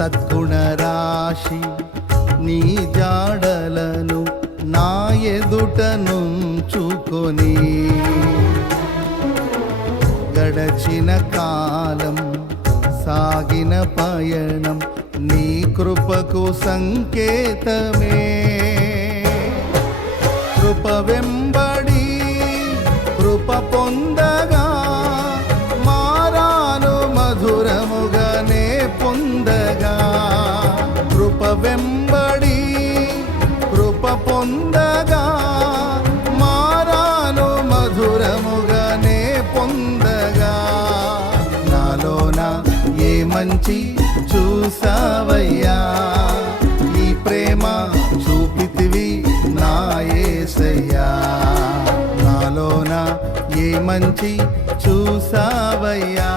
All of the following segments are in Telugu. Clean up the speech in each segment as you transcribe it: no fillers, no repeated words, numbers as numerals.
సద్గుణ రాశి నీ జాడలను నా ఎదుట నుంచుకొని గడచిన కాలం సాగిన పయనం నీ కృపకు సంకేతమే. కృప వెంబడి కృప పొందగా మారాను మధురముగానే పొందగా. కృప వెంబడి కృప పొందగా మారాను మధురముగానే పొందగా. నాలోన ఏ మంచి చూసావయ్యా, ఈ ప్రేమ చూపితివి నా యేసయ్యా. నాలోన ఏ మంచి చూసావయ్యా,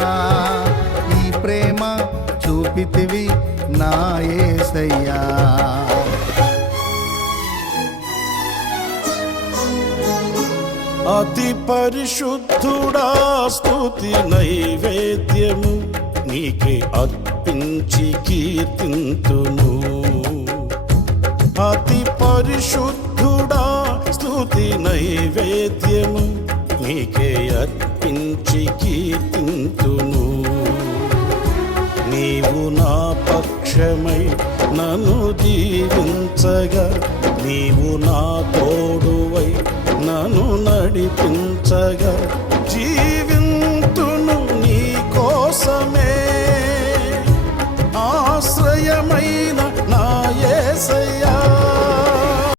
ఈ ప్రేమ చూపితివి నా యేసయ్యా. అతి పరిశుద్ధుడా స్తుతి నైవేద్యము నీకే అర్పించి కీర్తింతును. అతి పరిశుద్ధుడా స్తుతి నైవేద్యము నీకే అర్పించి కీర్తింతును. నీవు నా పక్షమై నన్ను దీవించగా, నీవు నా తోడువై నన్ను నడిపించగా, జీవి